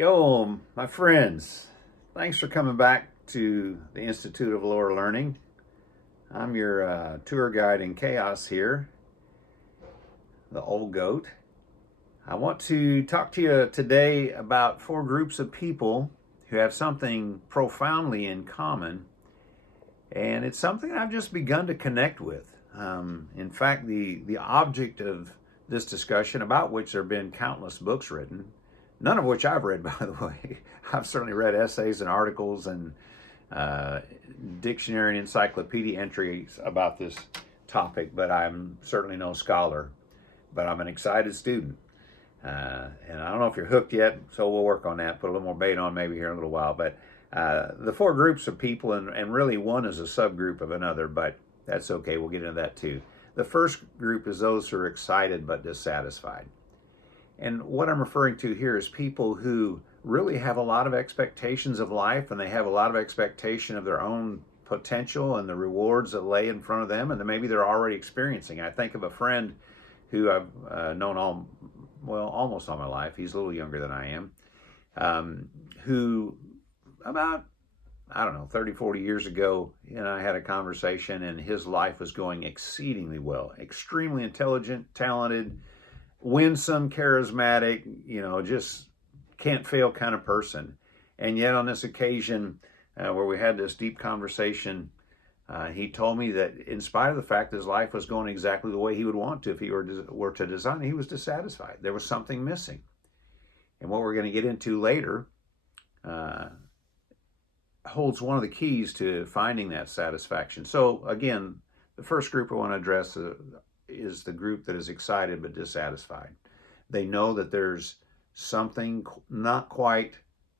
Yo, my friends, thanks for coming back to the Institute of Lower Learning. I'm your tour guide in chaos here, the old goat. I want to talk to you today about four groups of people who have something profoundly in common, and it's something I've just begun to connect with. In fact, the object of this discussion, about which there have been countless books written, none of which I've read, by the way. I've certainly read essays and articles and dictionary and encyclopedia entries about this topic, but I'm certainly no scholar. But I'm an excited student. And I don't know if you're hooked yet, so we'll work on that, put a little more bait on maybe here in a little while. But the four groups of people, and really one is a subgroup of another, but that's okay. We'll get into that too. The first group is those who are excited but dissatisfied. And what I'm referring to here is people who really have a lot of expectations of life, and they have a lot of expectation of their own potential and the rewards that lay in front of them, and that maybe they're already experiencing. I think of a friend who I've known almost all my life. He's a little younger than I am, who about, I don't know, 30, 40 years ago, I had a conversation, and his life was going exceedingly well. Extremely intelligent, talented, winsome, charismatic, just can't fail kind of person. And yet on this occasion where we had this deep conversation, he told me that in spite of the fact that his life was going exactly the way he would want to if he were to design it, he was dissatisfied. There was something missing. And what we're going to get into later holds one of the keys to finding that satisfaction. So again, the first group I want to address is the group that is excited but dissatisfied. They know that there's something not quite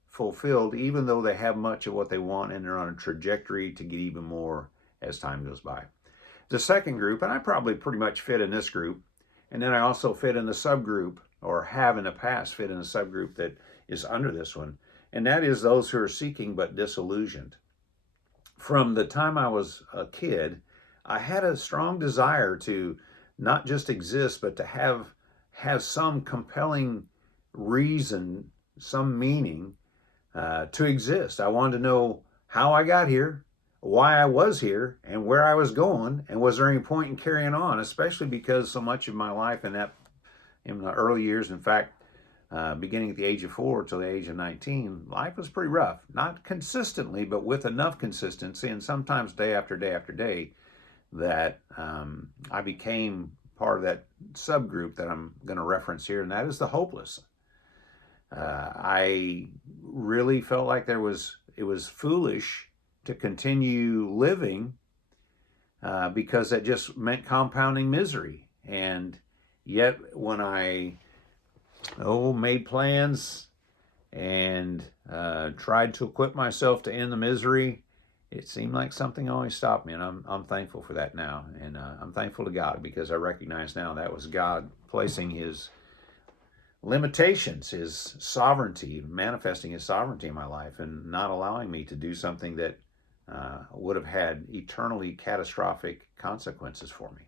fulfilled, even though they have much of what they want, and they're on a trajectory to get even more as time goes by. The second group, and I probably pretty much fit in this group, and then I also fit in the subgroup, or have in the past fit in the subgroup that is under this one, and that is those who are seeking but disillusioned. From the time I was a kid, I had a strong desire to not just exist, but to have some compelling reason, some meaning to exist. I wanted to know how I got here, why I was here, and where I was going, and was there any point in carrying on, especially because so much of my life in the early years, in fact, beginning at the age of 4 till the age of 19, life was pretty rough. Not consistently, but with enough consistency, and sometimes day after day after day, that I became part of that subgroup that I'm going to reference here, and that is the hopeless. I really felt like it was foolish to continue living because that just meant compounding misery. And yet when I made plans and tried to equip myself to end the misery, it seemed like something always stopped me, and I'm thankful for that now. And I'm thankful to God, because I recognize now that was God placing his limitations, his sovereignty, manifesting his sovereignty in my life, and not allowing me to do something that would have had eternally catastrophic consequences for me.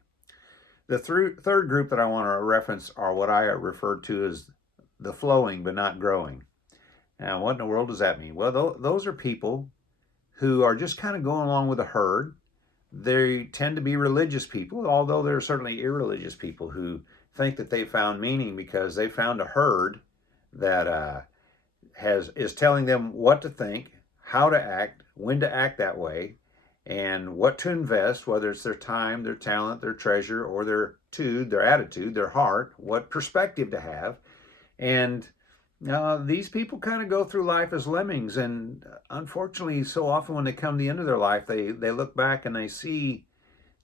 The third group that I want to reference are what I refer to as the flowing but not growing. Now, what in the world does that mean? Well, those are people who are just kind of going along with the herd. They tend to be religious people, although there are certainly irreligious people who think that they found meaning because they found a herd that is telling them what to think, how to act, when to act that way, and what to invest, whether it's their time, their talent, their treasure, or their attitude, their heart, what perspective to have. And these people kind of go through life as lemmings, and unfortunately, so often when they come to the end of their life, they look back and they see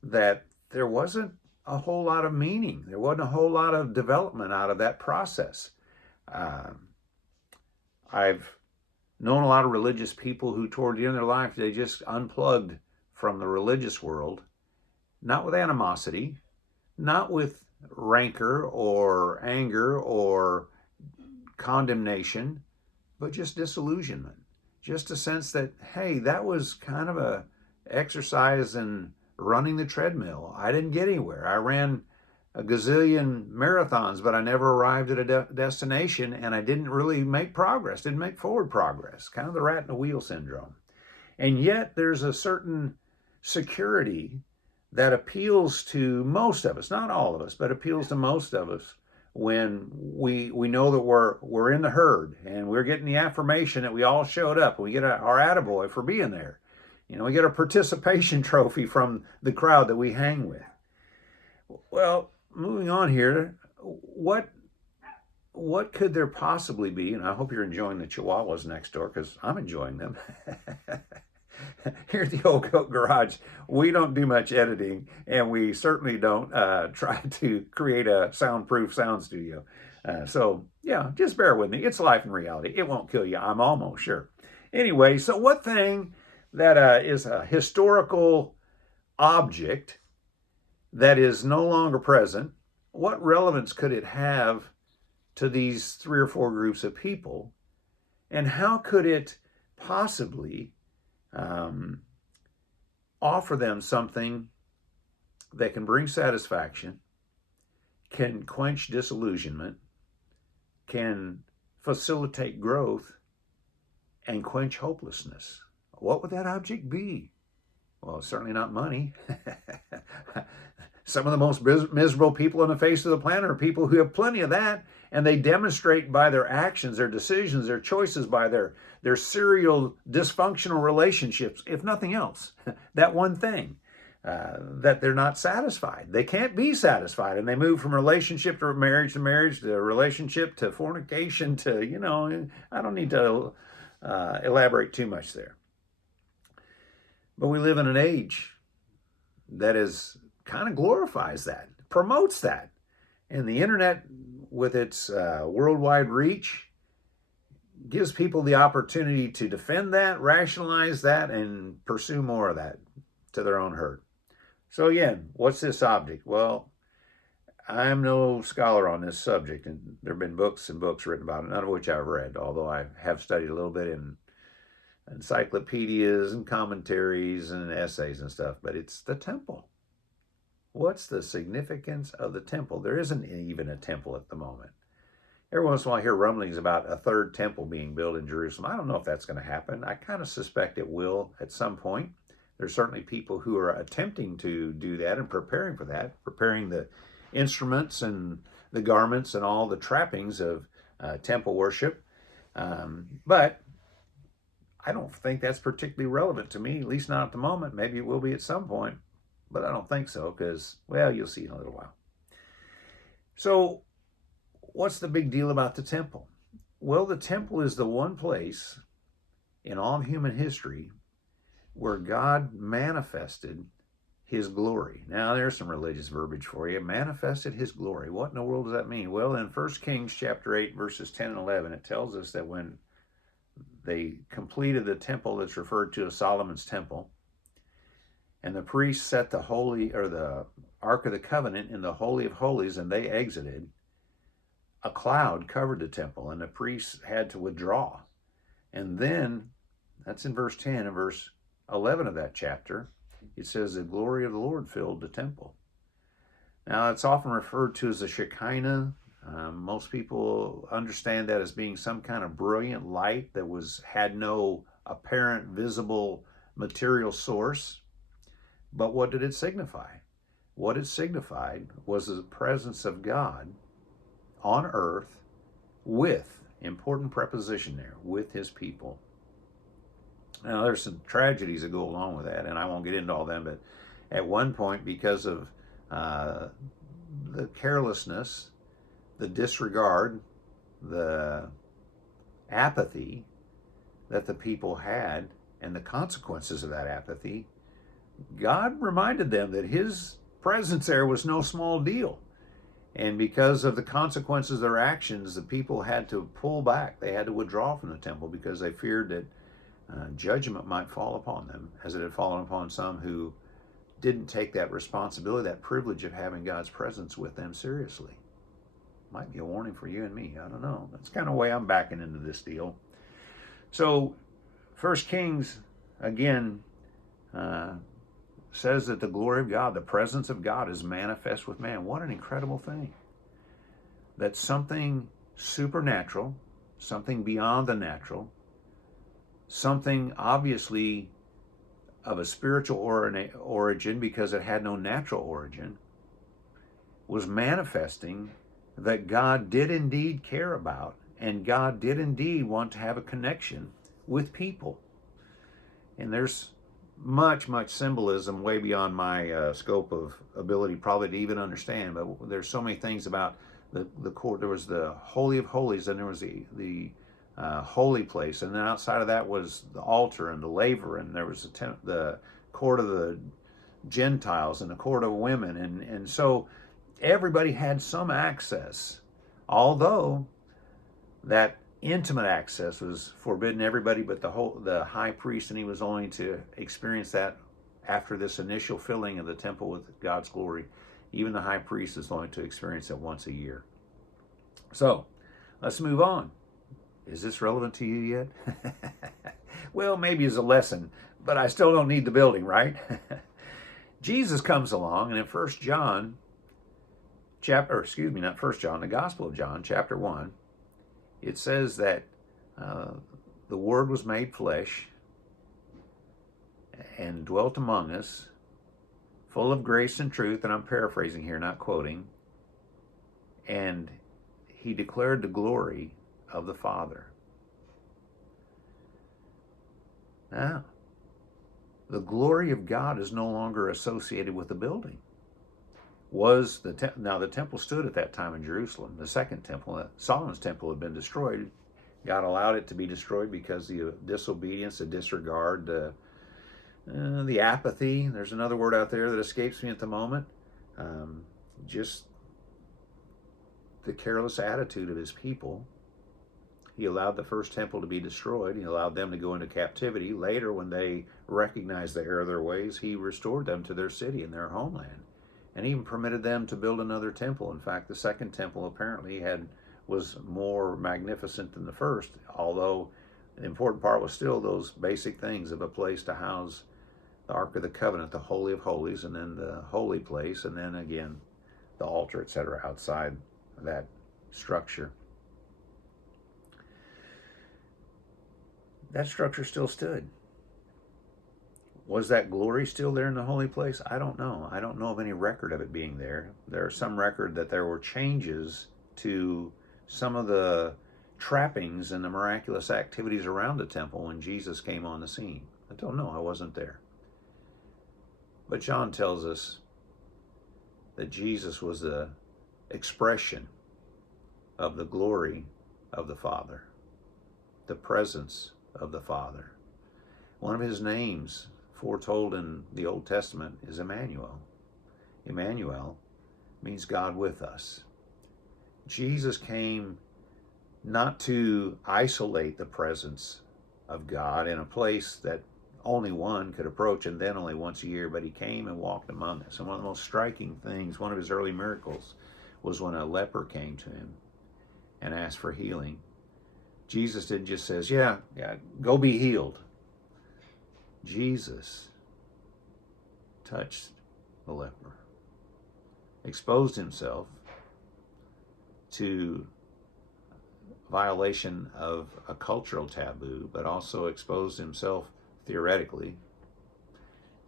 that there wasn't a whole lot of meaning. There wasn't a whole lot of development out of that process. I've known a lot of religious people who, toward the end of their life, they just unplugged from the religious world, not with animosity, not with rancor or anger or condemnation, but just disillusionment. Just a sense that, hey, that was kind of a exercise in running the treadmill. I didn't get anywhere. I ran a gazillion marathons, but I never arrived at a destination, and I didn't really make progress, didn't make forward progress, kind of the rat in the wheel syndrome. And yet there's a certain security that appeals to most of us, not all of us, but appeals to most of us when we know that we're in the herd and we're getting the affirmation that we all showed up. We get our attaboy for being there. We get a participation trophy from the crowd that we hang with. Well, moving on here, what could there possibly be? And I hope you're enjoying the chihuahuas next door, because I'm enjoying them. Here at the Old Goat Garage, we don't do much editing, and we certainly don't try to create a soundproof sound studio. So yeah, just bear with me. It's life and reality. It won't kill you, I'm almost sure. Anyway, so what thing that is a historical object that is no longer present, what relevance could it have to these 3 or 4 groups of people? And how could it possibly offer them something that can bring satisfaction, can quench disillusionment, can facilitate growth, and quench hopelessness? What would that object be? Well, it's certainly not money. Some of the most miserable people on the face of the planet are people who have plenty of that, and they demonstrate by their actions, their decisions, their choices, by their serial dysfunctional relationships, if nothing else, that one thing, that they're not satisfied. They can't be satisfied, and they move from relationship to marriage to relationship to fornication to, I don't need to elaborate too much there. But we live in an age that is kind of glorifies that, promotes that. And the internet, with its worldwide reach, gives people the opportunity to defend that, rationalize that, and pursue more of that to their own hurt. So again, what's this object? Well, I'm no scholar on this subject, and there have been books and books written about it, none of which I've read, although I have studied a little bit in encyclopedias and commentaries and essays and stuff. But it's the temple. What's the significance of the temple? There isn't even a temple at the moment. Every once in a while I hear rumblings about a 3rd temple being built in Jerusalem. I don't know if that's going to happen. I kind of suspect it will at some point. There's certainly people who are attempting to do that and preparing for that, preparing the instruments and the garments and all the trappings of temple worship. But I don't think that's particularly relevant to me, at least not at the moment. Maybe it will be at some point, but I don't think so, because, well, you'll see in a little while. So what's the big deal about the temple? Well, the temple is the one place in all of human history where God manifested his glory. Now, there's some religious verbiage for you. Manifested his glory. What in the world does that mean? Well, in 1 Kings chapter 8, verses 10 and 11, it tells us that when they completed the temple that's referred to as Solomon's temple, and the priests set the Ark of the Covenant in the Holy of Holies, and they exited, a cloud covered the temple, and the priests had to withdraw. And then, that's in verse 10, and verse 11 of that chapter, it says the glory of the Lord filled the temple. Now, it's often referred to as the Shekinah. Most people understand that as being some kind of brilliant light that had no apparent visible material source. But what did it signify? What it signified was the presence of God on earth with, important preposition there, with his people. Now, there's some tragedies that go along with that, and I won't get into all them, but at one point, because of the carelessness, the disregard, the apathy that the people had, and the consequences of that apathy, God reminded them that his presence there was no small deal. And because of the consequences of their actions, the people had to pull back. They had to withdraw from the temple because they feared that judgment might fall upon them, as it had fallen upon some who didn't take that responsibility, that privilege of having God's presence with them seriously. Might be a warning for you and me. I don't know. That's kind of the way I'm backing into this deal. So, 1 Kings, again, says that the glory of God, the presence of God, is manifest with man. What an incredible thing. That something supernatural, something beyond the natural, something obviously of a spiritual origin because it had no natural origin, was manifesting that God did indeed care about, and God did indeed want to have a connection with people. And there's much symbolism way beyond my scope of ability probably to even understand, but there's so many things about the court. There was the Holy of Holies, and there was the holy place, and then outside of that was the altar and the laver, and there was the court of the Gentiles and the court of women, and so everybody had some access, although that intimate access was forbidden everybody but the high priest, and he was only to experience that after this initial filling of the temple with God's glory. Even the high priest is only to experience it once a year. So let's move on. Is this relevant to you yet? Well, maybe as a lesson, but I still don't need the building, right? Jesus comes along, and in the Gospel of John, chapter 1, it says that the Word was made flesh and dwelt among us, full of grace and truth, and I'm paraphrasing here, not quoting, and he declared the glory of the Father. Now, the glory of God is no longer associated with the building. Now the temple stood at that time in Jerusalem, the second temple. Solomon's temple had been destroyed. God allowed it to be destroyed because the disobedience, the disregard, the apathy. There's another word out there that escapes me at the moment. Just the careless attitude of his people. He allowed the first temple to be destroyed. He allowed them to go into captivity. Later, when they recognized the error of their ways, he restored them to their city and their homeland, and even permitted them to build another temple. In fact, the second temple apparently was more magnificent than the first, although the important part was still those basic things of a place to house the Ark of the Covenant, the Holy of Holies, and then the holy place, and then again the altar, etc., outside that structure. That structure still stood. Was that glory still there in the holy place? I don't know. I don't know of any record of it being there. There's some record that there were changes to some of the trappings and the miraculous activities around the temple when Jesus came on the scene. I don't know. I wasn't there. But John tells us that Jesus was the expression of the glory of the Father, the presence of the Father. One of his names foretold in the Old Testament is Emmanuel. Emmanuel means God with us. Jesus came not to isolate the presence of God in a place that only one could approach, and then only once a year, but he came and walked among us. And one of the most striking things, one of his early miracles, was when a leper came to him and asked for healing. Jesus didn't just say, yeah, go be healed. Jesus touched the leper, exposed himself to violation of a cultural taboo, but also exposed himself theoretically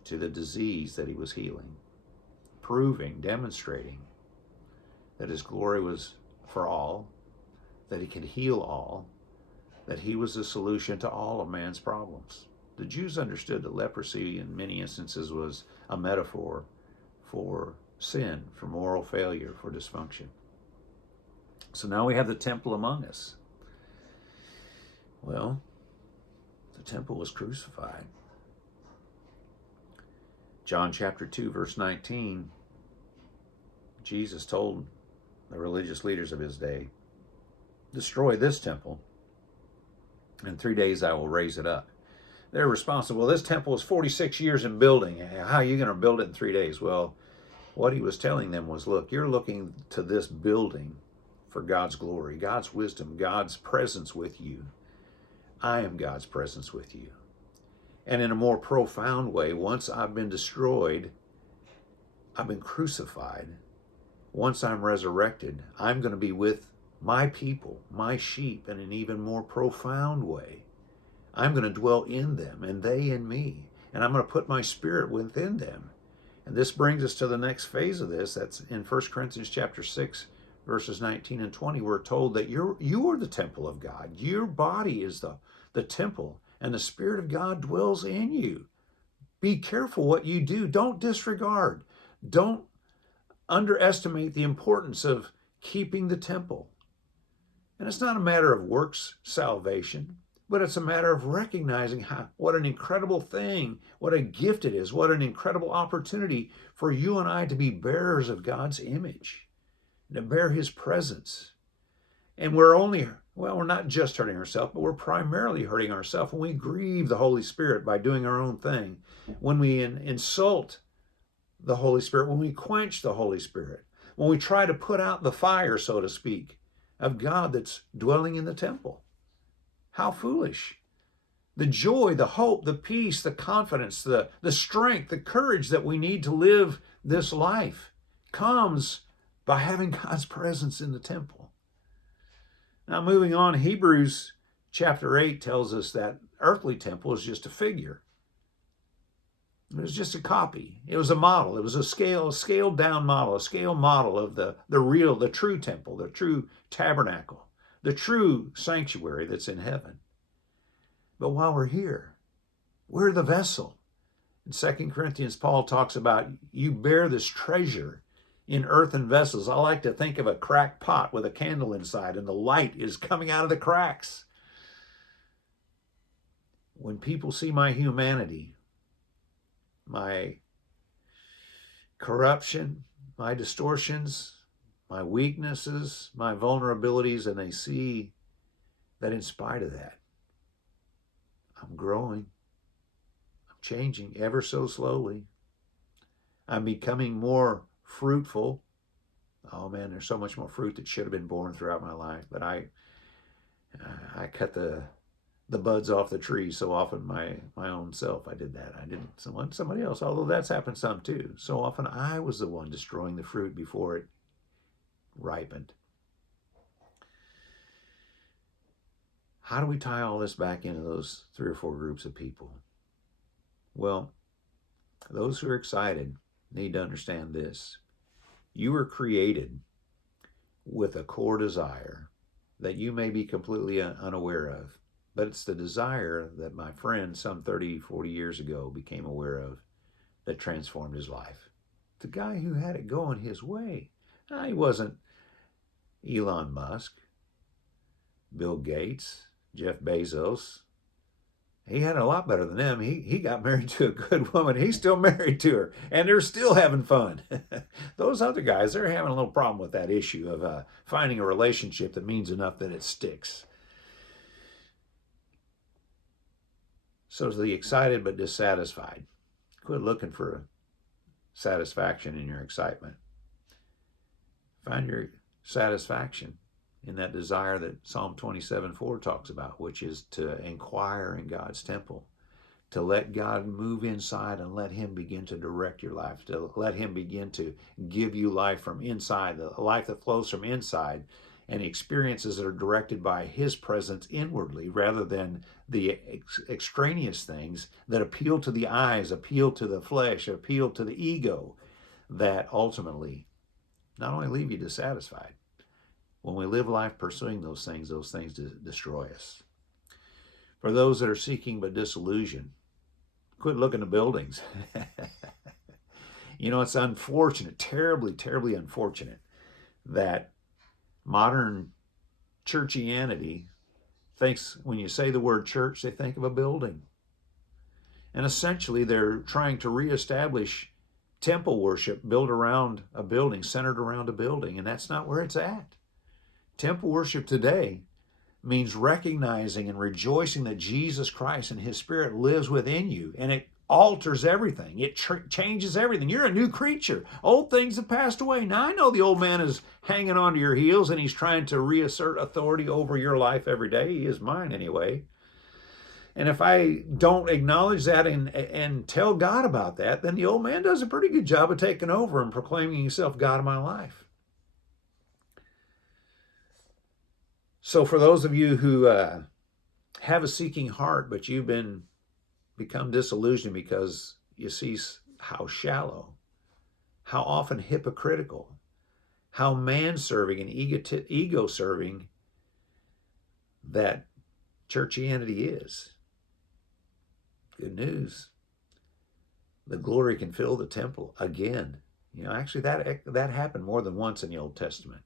to the disease that he was healing, demonstrating that his glory was for all, that he could heal all, that he was the solution to all of man's problems. The Jews understood that leprosy in many instances was a metaphor for sin, for moral failure, for dysfunction. So now we have the temple among us. Well, the temple was crucified. John chapter 2, verse 19, Jesus told the religious leaders of his day, destroy this temple, in 3 days I will raise it up. They're responsible. This temple is 46 years in building. How are you going to build it in 3 days? Well, what he was telling them was, look, you're looking to this building for God's glory, God's wisdom, God's presence with you. I am God's presence with you. And in a more profound way, once I've been destroyed, I've been crucified. Once I'm resurrected, I'm going to be with my people, my sheep, in an even more profound way. I'm going to dwell in them and they in me. And I'm going to put my spirit within them. And this brings us to the next phase of this. That's in 1 Corinthians chapter 6, verses 19 and 20. We're told that you are the temple of God. Your body is the temple, and the Spirit of God dwells in you. Be careful what you do. Don't disregard. Don't underestimate the importance of keeping the temple. And it's not a matter of works salvation, but it's a matter of recognizing what an incredible thing, what a gift it is, what an incredible opportunity for you and I to be bearers of God's image, to bear his presence. And we're not just hurting ourselves, but we're primarily hurting ourselves when we grieve the Holy Spirit by doing our own thing, when we insult the Holy Spirit, when we quench the Holy Spirit, when we try to put out the fire, so to speak, of God that's dwelling in the temple. How foolish. The joy, the hope, the peace, the confidence, the strength, the courage that we need to live this life comes by having God's presence in the temple. Now, moving on, Hebrews chapter 8 tells us that earthly temple is just a figure. It was just a copy. It was a model. It was a scaled down model, a scale model of the true temple, the true tabernacle, the true sanctuary that's in heaven. But while we're here, we're the vessel. In 2 Corinthians, Paul talks about you bear this treasure in earthen vessels. I like to think of a cracked pot with a candle inside, and the light is coming out of the cracks. When people see my humanity, my corruption, my distortions, my weaknesses, my vulnerabilities, and they see that in spite of that, I'm growing, I'm changing ever so slowly, I'm becoming more fruitful. Oh man, there's so much more fruit that should have been born throughout my life, but I cut the buds off the tree so often. My own self, I did that. I didn't somebody else, although that's happened some too. So often I was the one destroying the fruit before it ripened. How do we tie all this back into those 3 or 4 groups of people? Well, those who are excited need to understand this. You were created with a core desire that you may be completely unaware of. But it's the desire that my friend some 30, 40 years ago became aware of that transformed his life. The guy who had it going his way. He wasn't Elon Musk, Bill Gates, Jeff Bezos. He had it a lot better than them. He got married to a good woman. He's still married to her, and they're still having fun. Those other guys, they're having a little problem with that issue of finding a relationship that means enough that it sticks. So to the excited but dissatisfied, quit looking for satisfaction in your excitement. Find your satisfaction in that desire that Psalm 27:4 talks about, which is to inquire in God's temple, to let God move inside and let him begin to direct your life, to let him begin to give you life from inside, the life that flows from inside, and experiences that are directed by his presence inwardly rather than the extraneous things that appeal to the eyes, appeal to the flesh, appeal to the ego, that ultimately not only leave you dissatisfied. When we live life pursuing those things destroy us. For those that are seeking but disillusioned, quit looking at buildings. It's unfortunate, terribly, terribly unfortunate that modern churchianity thinks when you say the word church, they think of a building. And essentially, they're trying to reestablish temple worship built around a building, centered around a building, and that's not where it's at. Temple worship today means recognizing and rejoicing that Jesus Christ and his Spirit lives within you, and it alters everything. It changes everything. You're a new creature. Old things have passed away. Now, I know the old man is hanging on to your heels and he's trying to reassert authority over your life every day. He is mine anyway. And if I don't acknowledge that and tell God about that, then the old man does a pretty good job of taking over and proclaiming himself God of my life. So for those of you who have a seeking heart, but you've become disillusioned because you see how shallow, how often hypocritical, how man-serving and ego-serving that churchianity is. Good news. The glory can fill the temple again. Actually that happened more than once in the Old Testament.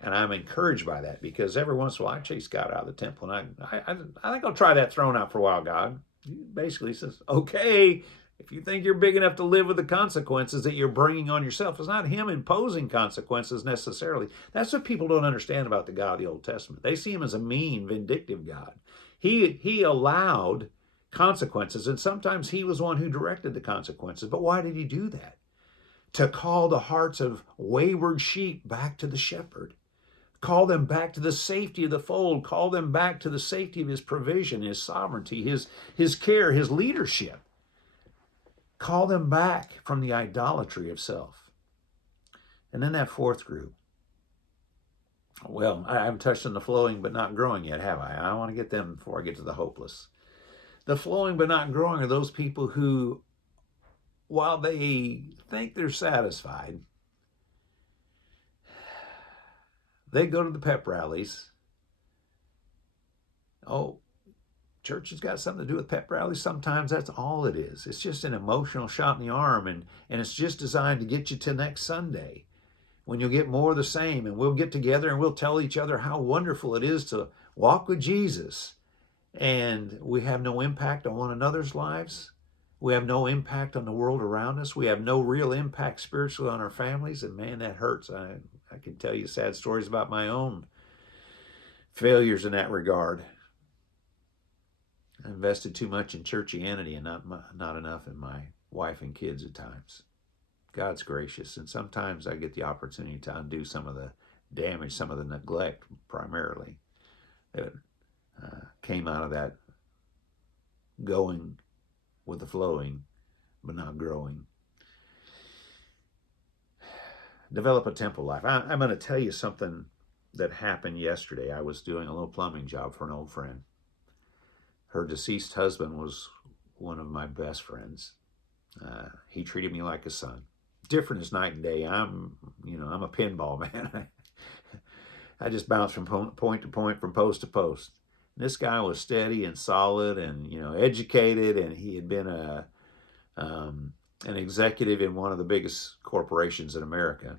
And I'm encouraged by that, because every once in a while I chase God out of the temple, and I think I'll try that throne out for a while, God. He basically says, okay, if you think you're big enough to live with the consequences that you're bringing on yourself. It's not him imposing consequences necessarily. That's what people don't understand about the God of the Old Testament. They see him as a mean, vindictive God. He allowed consequences, and sometimes he was one who directed the consequences. But why did he do that? To call the hearts of wayward sheep back to the shepherd. Call them back to the safety of the fold. Call them back to the safety of his provision, his sovereignty, his care, his leadership. Call them back from the idolatry of self. And then that fourth group. Well, I haven't touched on the flowing but not growing yet, have I? I want to get them before I get to the hopeless. The flowing but not growing are those people who, while they think they're satisfied, they go to the pep rallies. Oh, church has got something to do with pep rallies. Sometimes that's all it is. It's just an emotional shot in the arm, and it's just designed to get you to next Sunday, when you'll get more of the same, and we'll get together and we'll tell each other how wonderful it is to walk with Jesus. And we have no impact on one another's lives. We have no impact on the world around us. We have no real impact spiritually on our families. And man, that hurts. I can tell you sad stories about my own failures in that regard. I invested too much in churchianity and not enough in my wife and kids at times. God's gracious, and sometimes I get the opportunity to undo some of the damage, some of the neglect primarily that came out of that going with the flowing but not growing. Develop a temple life. I'm going to tell you something that happened yesterday. I was doing a little plumbing job for an old friend. Her deceased husband was one of my best friends. He treated me like a son. Different as night and day. I'm a pinball man. I just bounce from point to point, from post to post. And this guy was steady and solid and educated, and he had been an executive in one of the biggest corporations in America.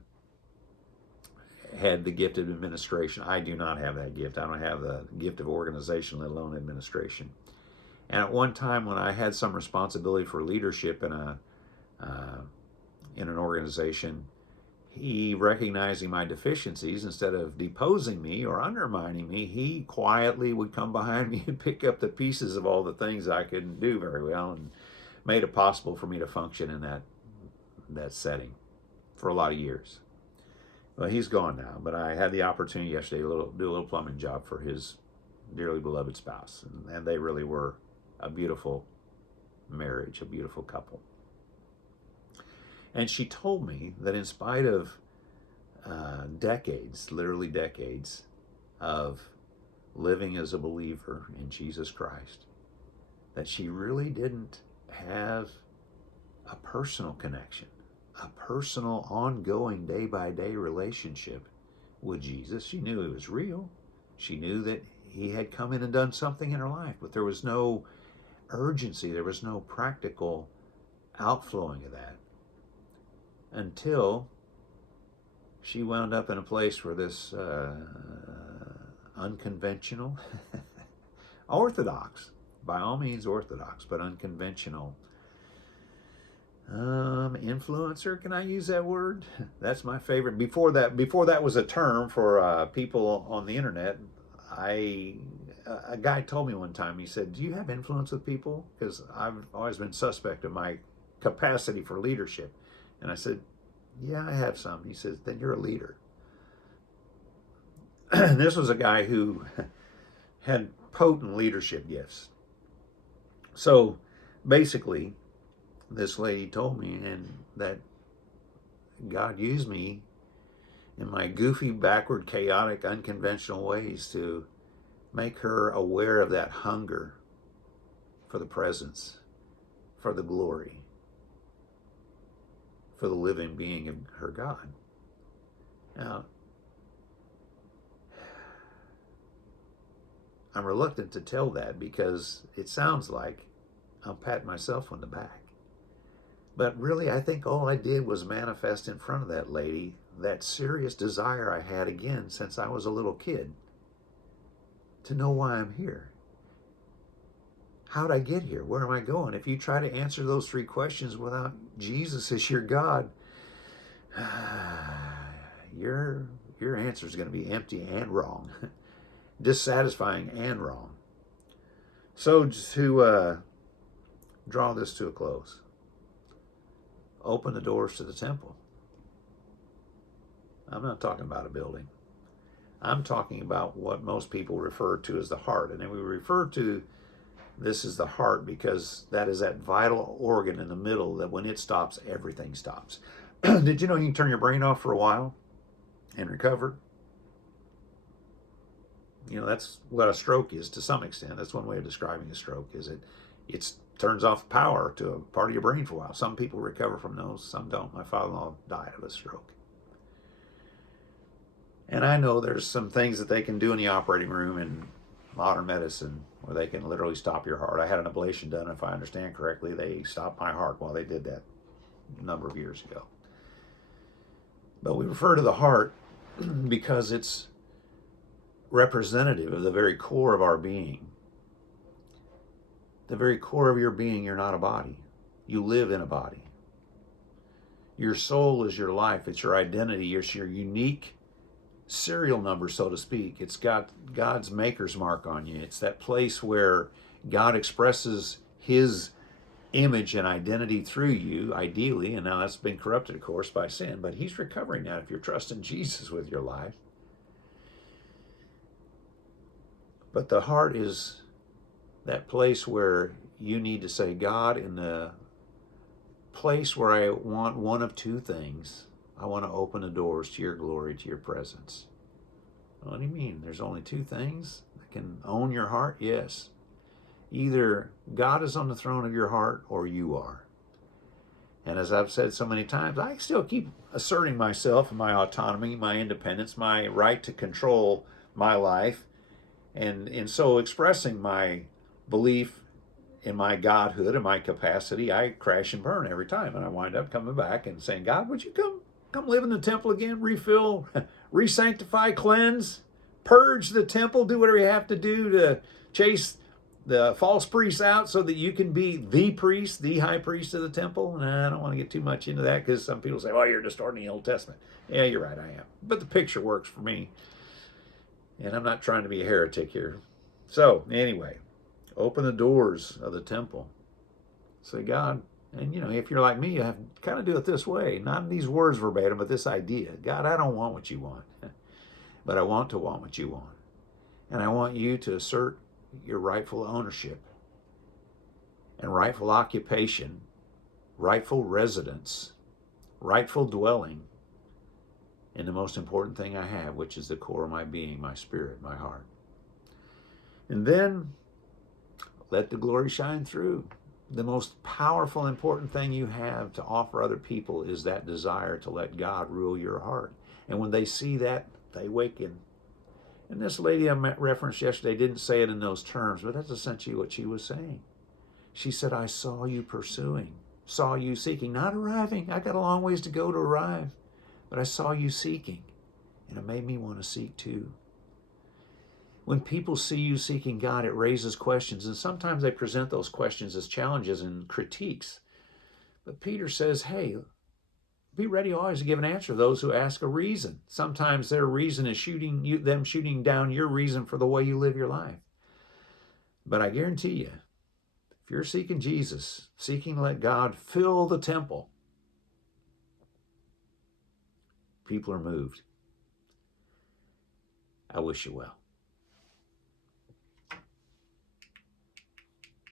Had the gift of administration. I do not have that gift. I don't have the gift of organization, let alone administration. And at one time, when I had some responsibility for leadership in an organization, he, recognizing my deficiencies, instead of deposing me or undermining me, he quietly would come behind me and pick up the pieces of all the things I couldn't do very well, and made it possible for me to function in that setting for a lot of years. Well, he's gone now, but I had the opportunity yesterday to do a little plumbing job for his dearly beloved spouse, and they really were a beautiful marriage, a beautiful couple. And she told me that in spite of decades, literally decades, of living as a believer in Jesus Christ, that she really didn't have a personal connection, a personal, ongoing, day-by-day relationship with Jesus. She knew he was real. She knew that he had come in and done something in her life, but there was no urgency, there was no practical outflowing of that, until she wound up in a place where this unconventional, orthodox, by all means orthodox, but unconventional influencer, can I use that word? That's my favorite. Before that was a term for people on the internet. A guy told me one time, he said, do you have influence with people? Because I've always been suspect of my capacity for leadership. And I said, yeah, I have some. He says, then you're a leader. This was a guy who had potent leadership gifts. So basically, this lady told me and that God used me in my goofy, backward, chaotic, unconventional ways to make her aware of that hunger for the presence, for the glory, for the living being of her God. Now, I'm reluctant to tell that because it sounds like I'm patting myself on the back. But really, I think all I did was manifest in front of that lady that serious desire I had again since I was a little kid to know why I'm here. How'd I get here? Where am I going? If you try to answer those three questions without Jesus as your God, your answer is going to be empty and wrong, dissatisfying and wrong. So to draw this to a close, open the doors to the temple. I'm not talking about a building. I'm talking about what most people refer to as the heart. And then we refer to this as the heart because that is that vital organ in the middle that when it stops, everything stops. Did you know you can turn your brain off for a while and recover? You know, that's what a stroke is to some extent. That's one way of describing a stroke, is it turns off power to a part of your brain for a while. Some people recover from those, some don't. My father-in-law died of a stroke. And I know there's some things that they can do in the operating room in modern medicine where they can literally stop your heart. I had an ablation done, if I understand correctly. They stopped my heart while they did that a number of years ago. But we refer to the heart because it's representative of the very core of our being. The very core of your being, you're not a body. You live in a body. Your soul is your life. It's your identity. It's your unique serial number, so to speak. It's got God's maker's mark on you. It's that place where God expresses his image and identity through you, ideally, and now that's been corrupted, of course, by sin, but he's recovering that if you're trusting Jesus with your life. But the heart is that place where you need to say, God, in the place where I want one of two things, I want to open the doors to your glory, to your presence. What do you mean? There's only two things that can own your heart? Yes. Either God is on the throne of your heart or you are. And as I've said so many times, I still keep asserting myself and my autonomy, my independence, my right to control my life. And in so expressing my belief in my godhood and my capacity, I crash and burn every time. And I wind up coming back and saying, God, would you come live in the temple again, refill, re-sanctify, cleanse, purge the temple, do whatever you have to do to chase the false priests out so that you can be the priest, the high priest of the temple. And I don't want to get too much into that because some people say, well, you're distorting the Old Testament. Yeah, you're right, I am. But the picture works for me. And I'm not trying to be a heretic here. So anyway, open the doors of the temple. Say, God, and you know, if you're like me, you have to kind of do it this way. Not in these words verbatim, but this idea. God, I don't want what you want, but I want to want what you want. And I want you to assert your rightful ownership and rightful occupation, rightful residence, rightful dwelling in the most important thing I have, which is the core of my being, my spirit, my heart. And then let the glory shine through. The most powerful, important thing you have to offer other people is that desire to let God rule your heart. And when they see that, they awaken. And this lady I referenced yesterday didn't say it in those terms, but that's essentially what she was saying. She said, I saw you pursuing, saw you seeking, not arriving. I got a long ways to go to arrive, but I saw you seeking, and it made me want to seek too. When people see you seeking God, it raises questions, and sometimes they present those questions as challenges and critiques. But Peter says, hey, be ready always to give an answer to those who ask a reason. Sometimes their reason is them shooting down your reason for the way you live your life. But I guarantee you, if you're seeking Jesus, seeking to let God fill the temple, people are moved. I wish you well.